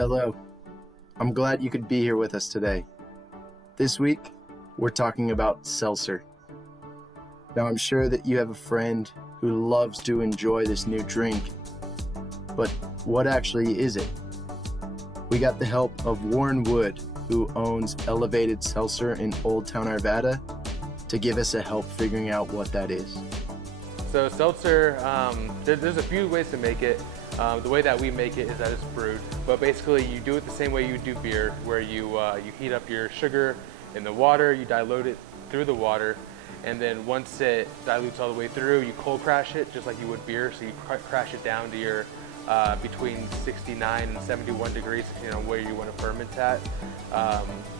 Hello. I'm glad you could be here with us today. This week, we're talking about seltzer. Now, I'm sure that you have a friend who loves to enjoy this new drink, but what actually is it? We got the help of Warren Wood, who owns Elevated Seltzer in Old Town Arvada, to give us a help figuring out what that is. So seltzer, there's a few ways to make it. The way that we make it is that it's brewed, but basically you do it the same way you do beer, where you heat up your sugar in the water, you dilute it through the water, and then once it dilutes all the way through, you cold crash it just like you would beer. So you crash it down to your between 69 and 71 degrees, depending on where you want to ferment at.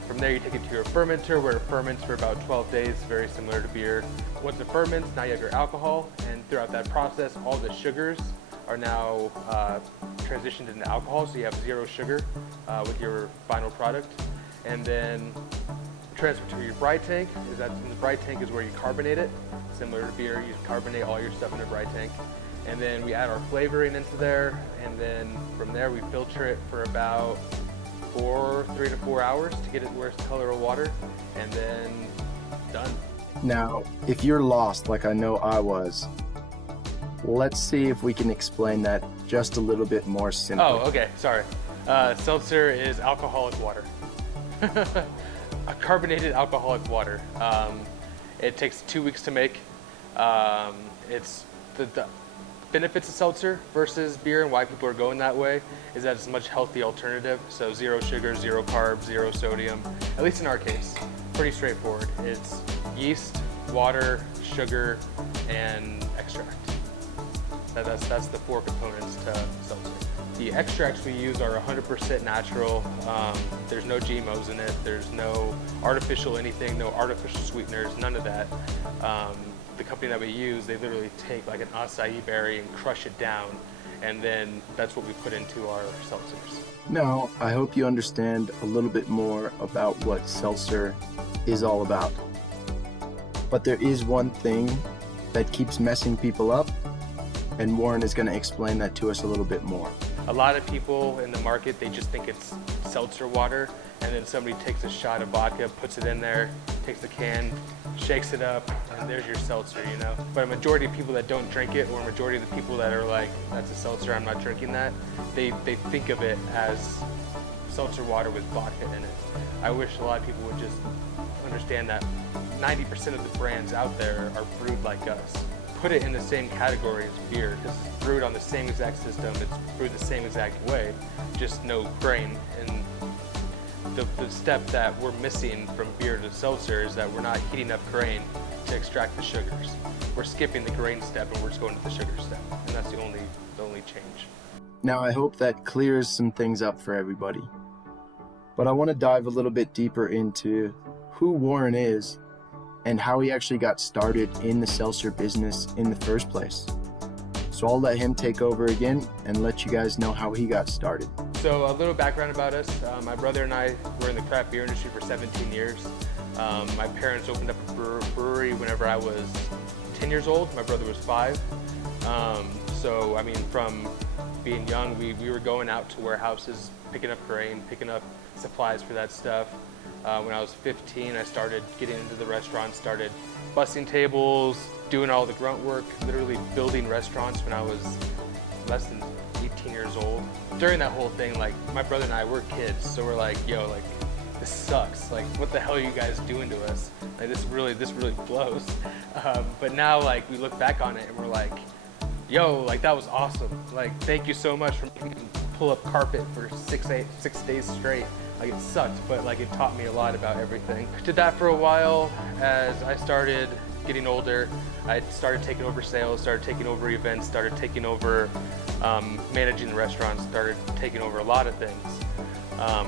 From there, you take it to your fermenter, where it ferments for about 12 days, very similar to beer. Once it ferments, now you have your alcohol, and throughout that process, all the sugars are now transitioned into alcohol, so you have zero sugar with your final product. And then transfer to your brine tank. In the brine tank is where you carbonate it. Similar to beer, you carbonate all your stuff in a brine tank. And then we add our flavoring into there, and then from there we filter it for about 3 to 4 hours to get it where it's color of water, and then done. Now, if you're lost like I know I was, let's see if we can explain that just a little bit more simply. Oh, okay, sorry. Seltzer is alcoholic water. A carbonated alcoholic water. It takes 2 weeks to make. It's the benefits of seltzer versus beer and why people are going that way is that it's a much healthy alternative. So zero sugar, zero carbs, zero sodium, at least in our case. Pretty straightforward. It's yeast, water, sugar, and extract. That's the 4 components to seltzer. The extracts we use are 100% natural. There's no GMOs in it. There's no artificial anything, no artificial sweeteners, none of that. The company that we use, they literally take like an acai berry and crush it down, and then that's what we put into our seltzers. Now, I hope you understand a little bit more about what seltzer is all about. But there is one thing that keeps messing people up, and Warren is going to explain that to us a little bit more. A lot of people in the market, they just think it's seltzer water, and then somebody takes a shot of vodka, puts it in there, takes the can, shakes it up, and there's your seltzer, you know? But a majority of people that don't drink it, or a majority of the people that are like, that's a seltzer, I'm not drinking that, they think of it as seltzer water with vodka in it. I wish a lot of people would just understand that 90% of the brands out there are brewed like us. Put it in the same category as beer, because it's brewed on the same exact system, it's brewed the same exact way, just no grain. And the step that we're missing from beer to seltzer is that we're not heating up grain to extract the sugars. We're skipping the grain step and we're just going to the sugar step, and that's the only change. Now, I hope that clears some things up for everybody. But I want to dive a little bit deeper into who Warren is and how he actually got started in the seltzer business in the first place. So I'll let him take over again and let you guys know how he got started. So a little background about us. My brother and I were in the craft beer industry for 17 years. My parents opened up a brewery whenever I was 10 years old. My brother was 5. So I mean, from being young, we were going out to warehouses, picking up grain, picking up supplies for that stuff. When I was 15, I started getting into the restaurant, started bussing tables, doing all the grunt work, literally building restaurants when I was less than 18 years old. During that whole thing, like, my brother and I were kids, so we're like, yo, like, this sucks. Like, what the hell are you guys doing to us? Like, this really blows. But now, like, we look back on it and we're like, yo, like, that was awesome. Like, thank you so much for making me pull up carpet for 6 days straight. Like, it sucked, but like, it taught me a lot about everything. Did that for a while. As I started getting older, I started taking over sales, started taking over events, started taking over managing the restaurants, started taking over a lot of things,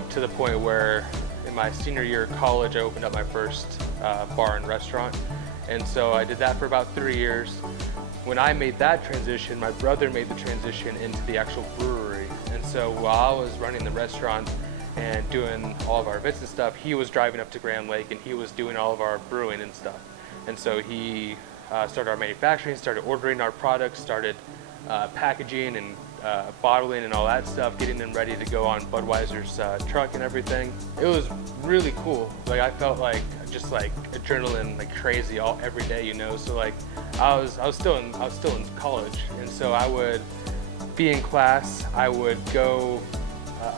to the point where in my senior year of college, I opened up my first bar and restaurant. And so I did that for about 3 years. When I made that transition, my brother made the transition into the actual brewery. And so while I was running the restaurant and doing all of our events and stuff, he was driving up to Grand Lake and he was doing all of our brewing and stuff. And so he started our manufacturing, started ordering our products, started packaging and bottling and all that stuff, getting them ready to go on Budweiser's truck and everything. It was really cool. Like I felt like just like adrenaline, like crazy every day, you know. So like I was still in college, and so I would be in class. I would go.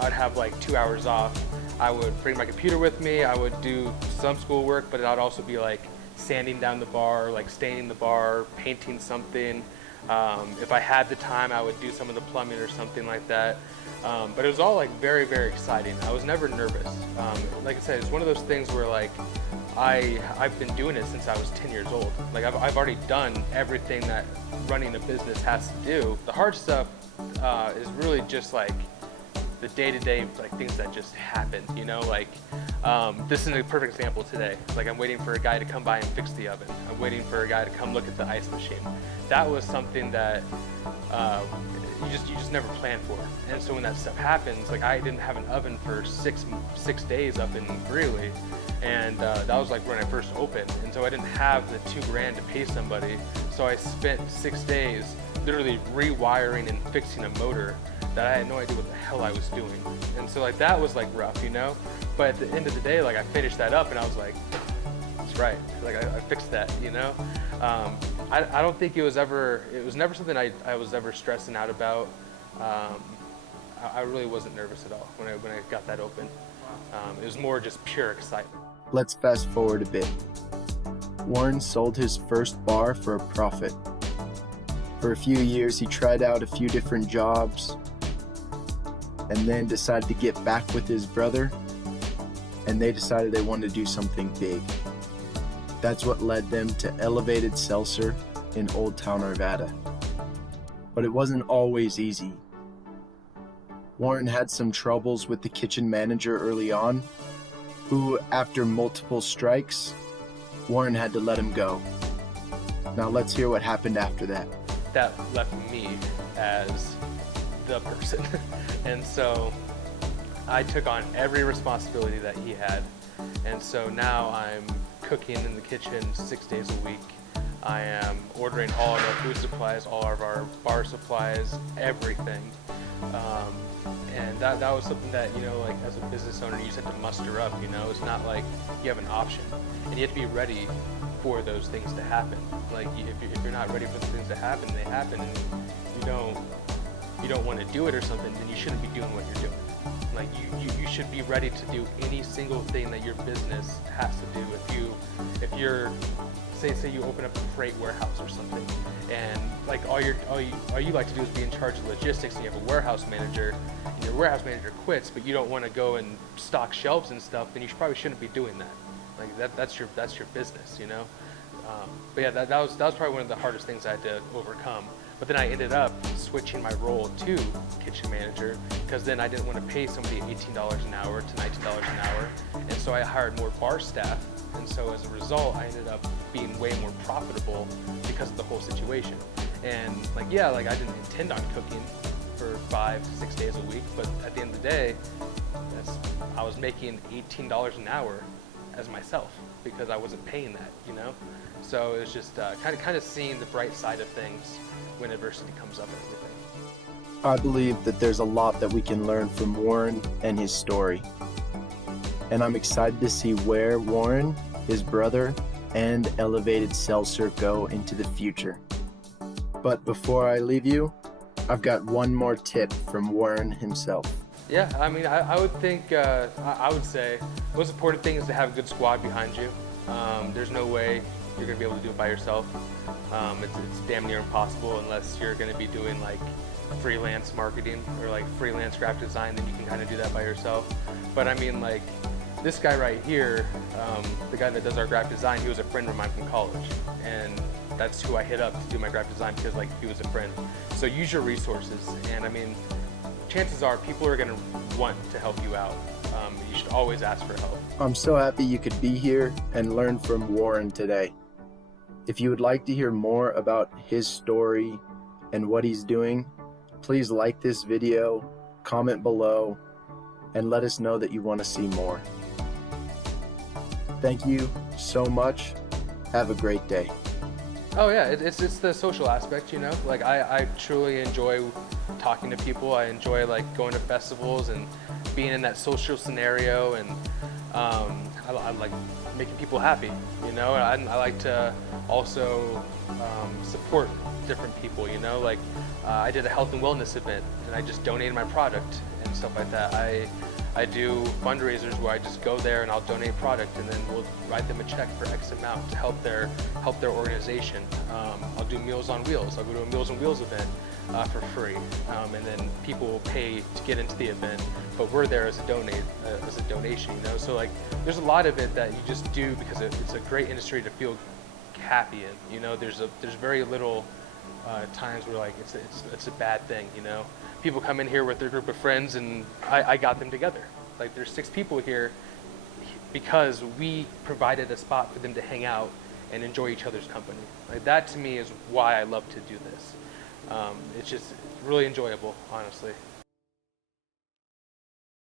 I'd have like 2 hours off. I would bring my computer with me. I would do some schoolwork, but I'd also be like sanding down the bar, like staining the bar, painting something. If I had the time, I would do some of the plumbing or something like that. But it was all like very, very exciting. I was never nervous. Like I said, it's one of those things where like I've been doing it since I was 10 years old. Like I've already done everything that running a business has to do. The hard stuff is really just like the day-to-day like things that just happen, you know, like this is a perfect example today. Like I'm waiting for a guy to come by and fix the oven. I'm waiting for a guy to come look at the ice machine. That was something that you just never plan for. And so when that stuff happens, like I didn't have an oven for six days up in Greeley, and that was like when I first opened. And so I didn't have the $2,000 to pay somebody. So I spent 6 days literally rewiring and fixing a motor that I had no idea what the hell I was doing. And so like that was like rough, you know? But at the end of the day, like I finished that up and I was like, that's right. Like I fixed that, you know? I don't think it was never something I was ever stressing out about. I really wasn't nervous at all when I got that open. It was more just pure excitement. Let's fast forward a bit. Warren sold his first bar for a profit. For a few years, he tried out a few different jobs and then decided to get back with his brother, and they decided they wanted to do something big. That's what led them to Elevated Seltzer in Old Town Arvada. But it wasn't always easy. Warren had some troubles with the kitchen manager early on, who, after multiple strikes, Warren had to let him go. Now let's hear what happened after that. That left me as the person. And so I took on every responsibility that he had. And so now I'm cooking in the kitchen 6 days a week. I am ordering all of our food supplies, all of our bar supplies, everything. And that was something that, you know, like as a business owner, you just have to muster up, you know. It's not like you have an option. And you have to be ready for those things to happen. Like if you're not ready for the things to happen, they happen, and you don't want to do it or something, then you shouldn't be doing what you're doing. Like you should be ready to do any single thing that your business has to do. If you're say you open up a freight warehouse or something, and like all you like to do is be in charge of logistics, and you have a warehouse manager, and your warehouse manager quits, but you don't want to go and stock shelves and stuff, then you probably shouldn't be doing that. Like that's your business, you know. But yeah, that was probably one of the hardest things I had to overcome. But then I ended up switching my role to kitchen manager, because then I didn't want to pay somebody $18 an hour to $19 an hour, and so I hired more bar staff. And so as a result, I ended up being way more profitable because of the whole situation. And like, yeah, like I didn't intend on cooking for 5 to 6 days a week, but at the end of the day, I was making $18 an hour as myself because I wasn't paying that, you know? So it was just kind of seeing the bright side of things when adversity comes up and everything. I believe that there's a lot that we can learn from Warren and his story. And I'm excited to see where Warren, his brother, and Elevated Seltzer go into the future. But before I leave you, I've got one more tip from Warren himself. Yeah, I mean, I would think, I would say, the most important thing is to have a good squad behind you. There's no way you're going to be able to do it by yourself. It's damn near impossible unless you're going to be doing like freelance marketing or like freelance graphic design, then you can kind of do that by yourself. But I mean, like this guy right here, the guy that does our graphic design, he was a friend of mine from college, and that's who I hit up to do my graphic design because like he was a friend. So use your resources, and I mean, chances are people are going to want to help you out. You should always ask for help. I'm so happy you could be here and learn from Warren today. If you would like to hear more about his story and what he's doing, please like this video, comment below, and let us know that you want to see more. Thank you so much. Have a great day. Oh yeah, it's the social aspect, you know? Like I truly enjoy talking to people. I enjoy like going to festivals and being in that social scenario, and I like making people happy, you know. I like to also support different people, you know. Like I did a health and wellness event, and I just donated my product and stuff like that. I do fundraisers where I just go there and I'll donate product, and then we'll write them a check for X amount to help their organization. I'll do Meals on Wheels. I'll go to a Meals on Wheels event for free, and then people will pay to get into the event, but we're there as a donation, you know. So like, there's a lot of it that you just do because it's a great industry to feel happy in. You know, there's very little times where like it's a bad thing, you know. People come in here with their group of friends, and I got them together. Like there's 6 people here because we provided a spot for them to hang out and enjoy each other's company. Like that to me is why I love to do this. It's just really enjoyable, honestly.